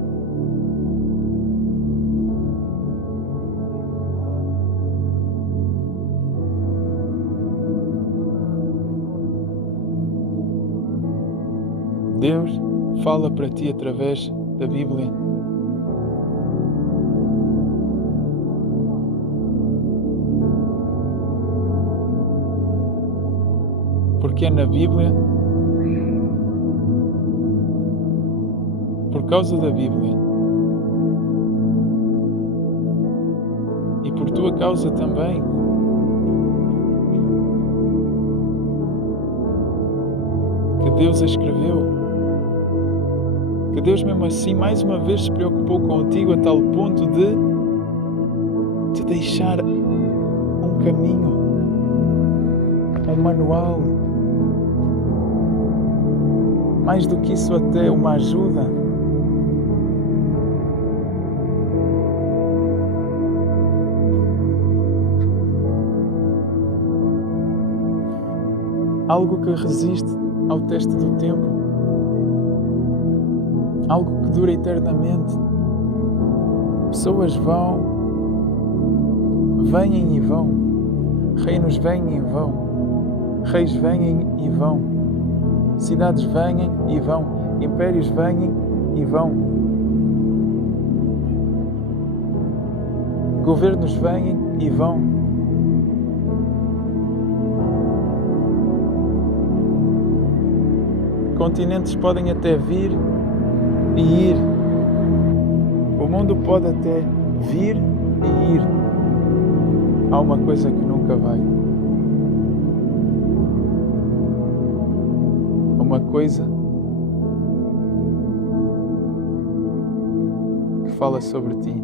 Deus fala para ti através da Bíblia. Porque é na Bíblia, por causa da Bíblia, e por tua causa também, que Deus a escreveu. Que Deus mesmo assim mais uma vez se preocupou contigo a tal ponto de te deixar um caminho, um manual, mais do que isso até uma ajuda. Algo que resiste ao teste do tempo. Algo que dura eternamente. Pessoas vêm e vão. Reinos vêm e vão. Reis vêm e vão. Cidades vêm e vão. Impérios vêm e vão. Governos vêm e vão. Continentes podem até vir e ir. O mundo pode até vir e ir. Há uma coisa que nunca vai. Uma coisa que fala sobre ti.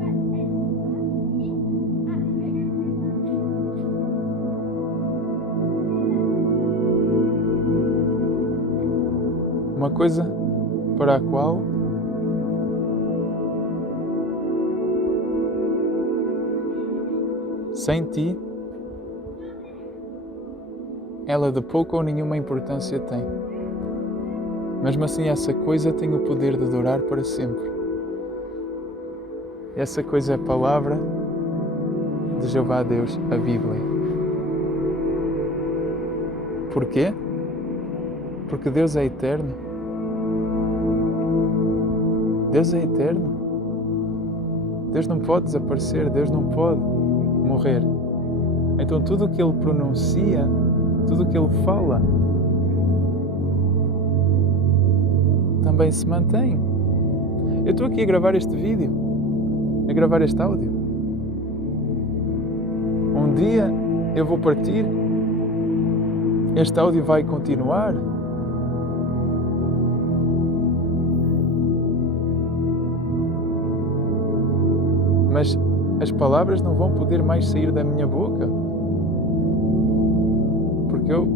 Uma coisa para a qual sem ti ela de pouca ou nenhuma importância tem. Mesmo assim, essa coisa tem o poder de durar para sempre. Essa coisa é a palavra de Jeová Deus, a Bíblia. Porquê? Porque Deus é eterno. Deus é eterno. Deus não pode desaparecer, Deus não pode morrer. Então tudo o que Ele pronuncia, tudo o que Ele fala, também se mantém. Eu estou aqui a gravar este vídeo, a gravar este áudio. Um dia eu vou partir, este áudio vai continuar. Mas as palavras não vão poder mais sair da minha boca, porque eu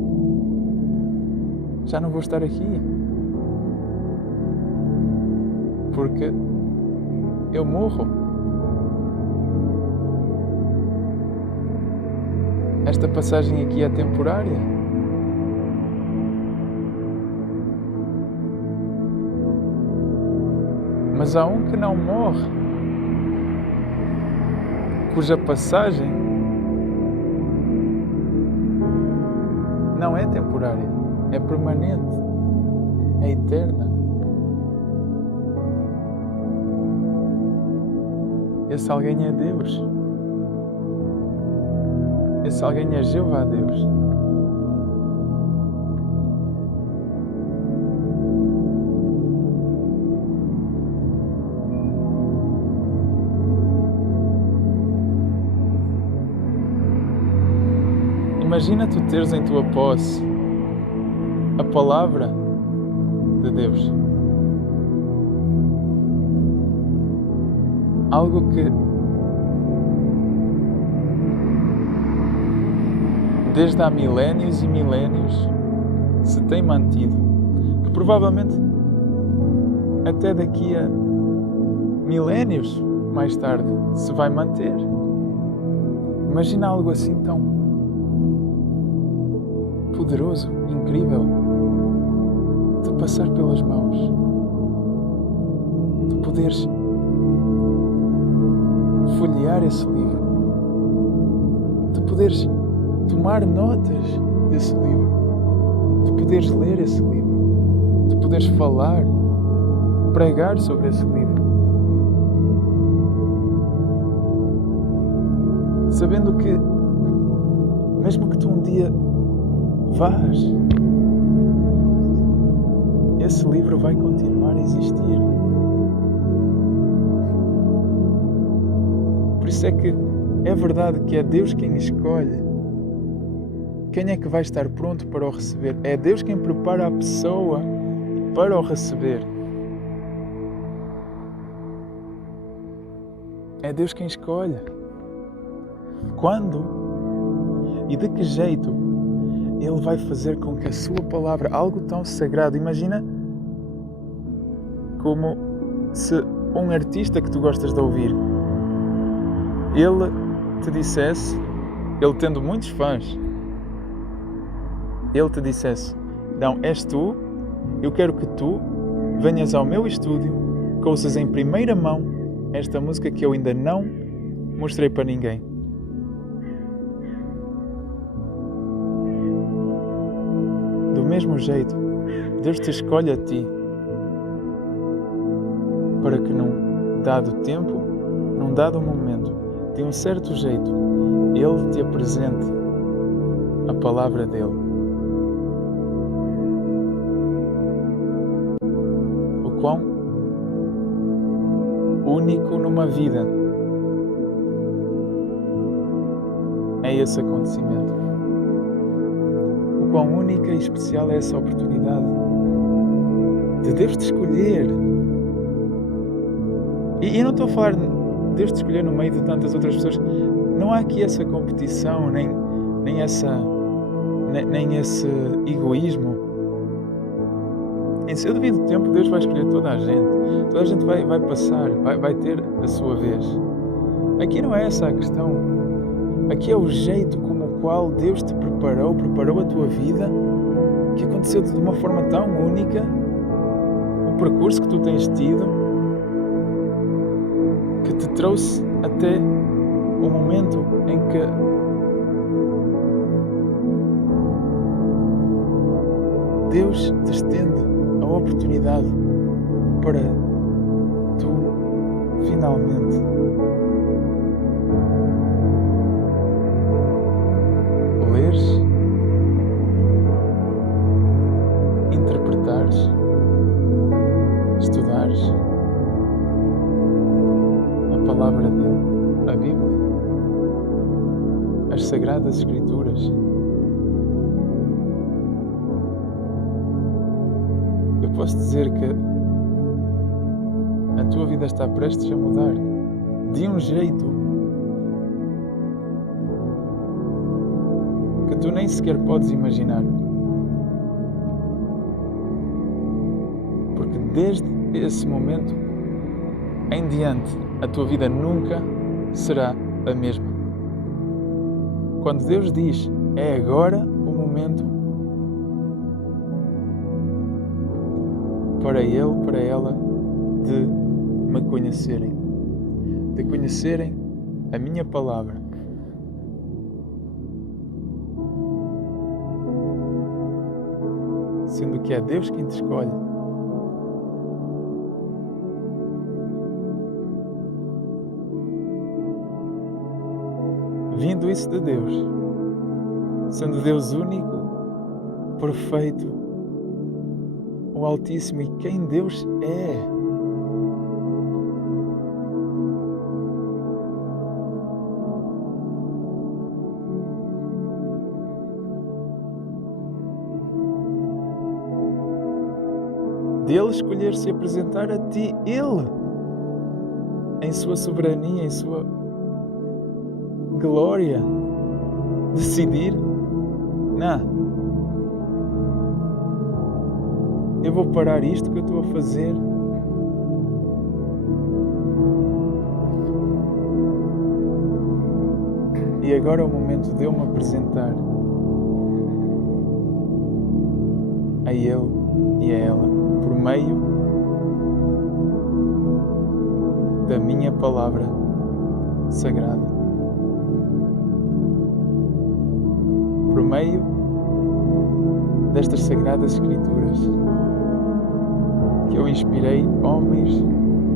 já não vou estar aqui, porque eu morro. esta passagem aqui é temporária. Mas há um que não morre, cuja passagem não é temporária, é permanente, é eterna. Esse alguém é Deus. Esse alguém é Jeová Deus. Imagina tu teres em tua posse a palavra de Deus. Algo que desde há milénios e milénios se tem mantido, que provavelmente até daqui a milénios mais tarde se vai manter. Imagina algo assim tão poderoso, incrível, de passar pelas mãos, de poderes folhear esse livro, de poderes tomar notas desse livro, de poderes ler esse livro, de poderes falar, pregar sobre esse livro, sabendo que mesmo que tu um dia vás, esse livro vai continuar a existir. Por isso é que é verdade que é Deus quem escolhe quem é que vai estar pronto para o receber. É Deus quem prepara a pessoa para o receber. É Deus quem escolhe quando e de que jeito Ele vai fazer com que a sua palavra, algo tão sagrado, imagina como se um artista que tu gostas de ouvir, ele te dissesse, ele tendo muitos fãs, ele te dissesse: não, és tu, eu quero que tu venhas ao meu estúdio, que ouças em primeira mão esta música que eu ainda não mostrei para ninguém. Do mesmo jeito, Deus te escolhe a ti para que num dado tempo, num dado momento, de um certo jeito, Ele te apresente a palavra dEle. O quão único numa vida é esse acontecimento. O quão única e especial é essa oportunidade de Deus te escolher. E eu não estou a falar de Deus te escolher no meio de tantas outras pessoas. Não há aqui essa competição, nem esse egoísmo. Em seu devido tempo, Deus vai escolher toda a gente. Toda a gente vai passar, vai ter a sua vez. Aqui não é essa a questão. Aqui é o jeito como o qual Deus te preparou a tua vida, que aconteceu de uma forma tão única, o percurso que tu tens tido, que te trouxe até o momento em que Deus te estende a oportunidade para tu finalmente leres, interpretares, estudares a palavra dele, a Bíblia, as Sagradas Escrituras. Eu posso dizer que a tua vida está prestes a mudar de um jeito que tu nem sequer podes imaginar. Porque desde esse momento em diante, a tua vida nunca será a mesma. Quando Deus diz, é agora o momento para ele, para ela, de me conhecerem, de conhecerem a minha palavra. Sendo que é Deus quem te escolhe. Vindo isso de Deus, sendo Deus único, perfeito, o Altíssimo e quem Deus é. Dele escolher se apresentar a ti, Ele, em sua soberania, em sua glória, decidir, não, eu vou parar isto que eu estou a fazer e agora é o momento de eu me apresentar a Ele e a ela por meio da minha palavra sagrada, por meio destas sagradas escrituras que eu inspirei homens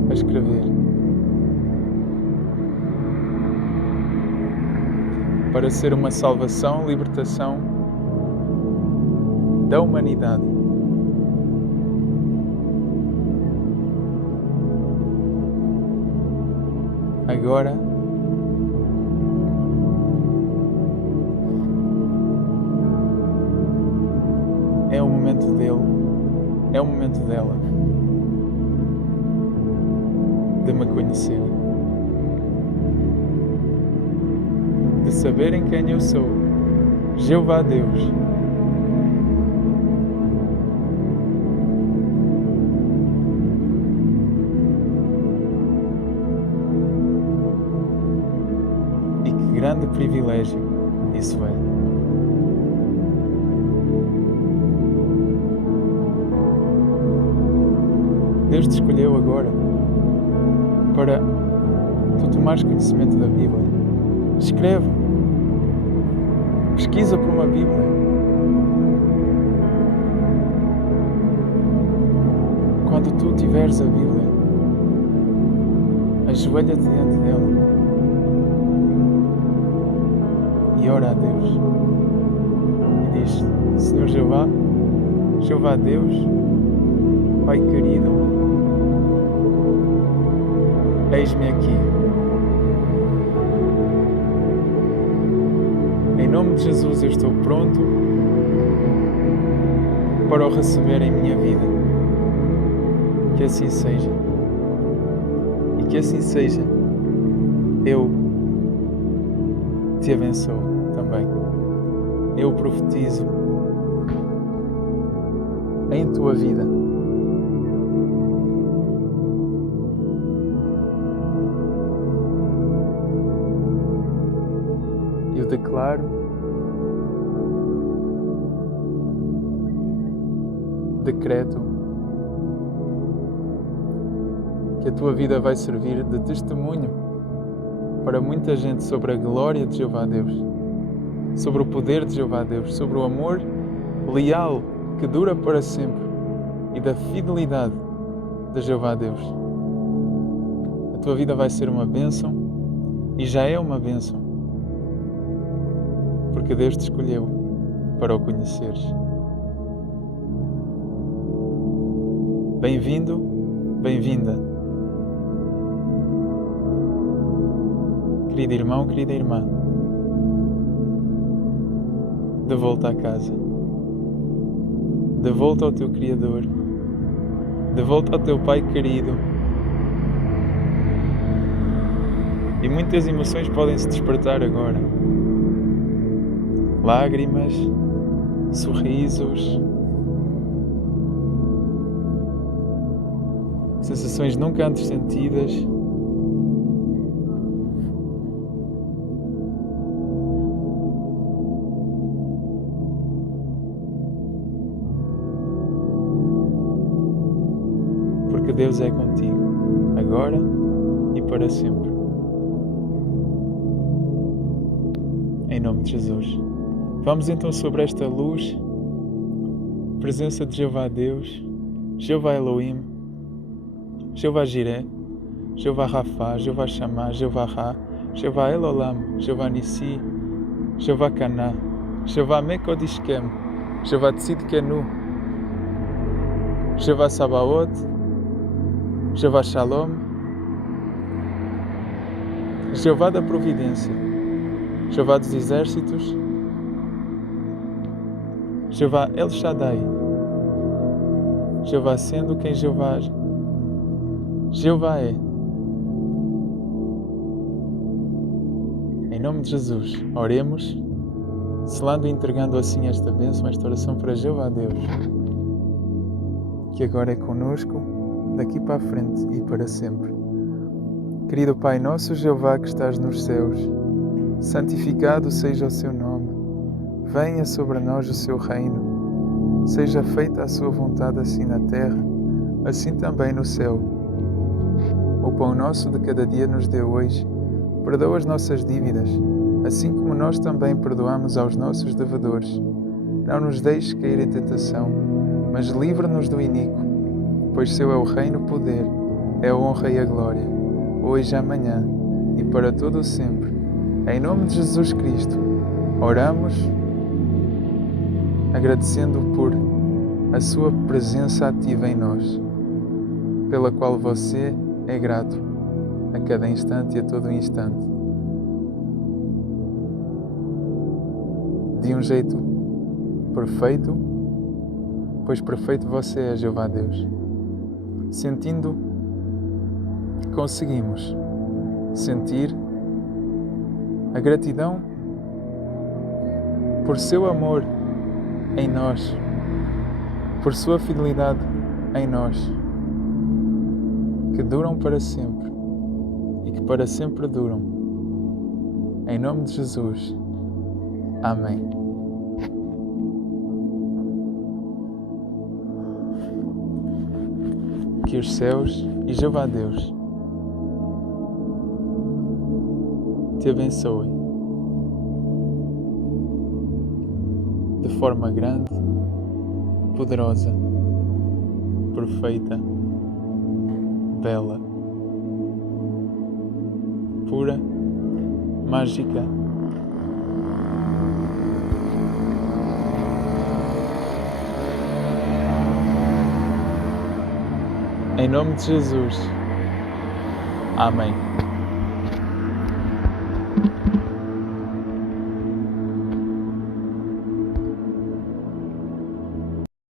a escrever para ser uma salvação, libertação da humanidade. Agora é o momento dele, é o momento dela de me conhecer, de saberem quem eu sou, Jeová Deus. Grande privilégio isso é. Deus te escolheu agora para tu tomares conhecimento da Bíblia. Escreve, pesquisa por uma Bíblia. Quando tu tiveres a Bíblia, ajoelha-te diante dela e ora a Deus e diz: Senhor Jeová, Jeová Deus, Pai querido, eis-me aqui. Em nome de Jesus eu estou pronto para o receber em minha vida. Que assim seja. E que assim seja. Eu te abençoo também. Eu profetizo em tua vida. Eu declaro, decreto que a tua vida vai servir de testemunho para muita gente sobre a glória de Jeová Deus, sobre o poder de Jeová Deus, sobre o amor leal que dura para sempre e da fidelidade de Jeová Deus. A tua vida vai ser uma bênção e já é uma bênção, porque Deus te escolheu para o conheceres. Bem-vindo, bem-vinda. Querido irmão, querida irmã, de volta à casa, de volta ao teu Criador, de volta ao teu Pai querido. E muitas emoções podem se despertar agora. Lágrimas, sorrisos, sensações nunca antes sentidas. Deus é contigo, agora e para sempre. Em nome de Jesus. Vamos então sobre esta luz, presença de Jeová Deus, Jeová Elohim, Jeová Jireh, Jeová Rafá, Jeová Shammah, Jeová Ra, Jeová Elolam, Jeová Nissi, Jeová Caná, Jeová Mekodishkem, Jeová Tzidkenu, Jeová Sabaoth, Jeová Shalom, Jeová da Providência, Jeová dos Exércitos, Jeová El Shaddai, Jeová sendo quem Jeová é. Em nome de Jesus, oremos, selando e entregando assim esta bênção, esta oração para Jeová Deus, que agora é conosco, daqui para a frente e para sempre. Querido Pai nosso Jeová que estás nos céus, santificado seja o seu nome, venha sobre nós o seu reino, seja feita a sua vontade assim na terra, assim também no céu. O pão nosso de cada dia nos dê hoje, perdoa as nossas dívidas, assim como nós também perdoamos aos nossos devedores. Não nos deixes cair em tentação, mas livra-nos do iníquo, pois seu é o reino, o poder, é a honra e a glória, hoje, amanhã e para todo o sempre. Em nome de Jesus Cristo, oramos, agradecendo por a sua presença ativa em nós, pela qual você é grato a cada instante e a todo instante. De um jeito perfeito, pois perfeito você é, Jeová Deus. Sentindo que conseguimos sentir a gratidão por seu amor em nós, por sua fidelidade em nós, que duram para sempre e que para sempre duram. Em nome de Jesus. Amém. Que os céus e Jeová Deus te abençoem de forma grande, poderosa, perfeita, bela, pura, mágica. Em nome de Jesus. Amém.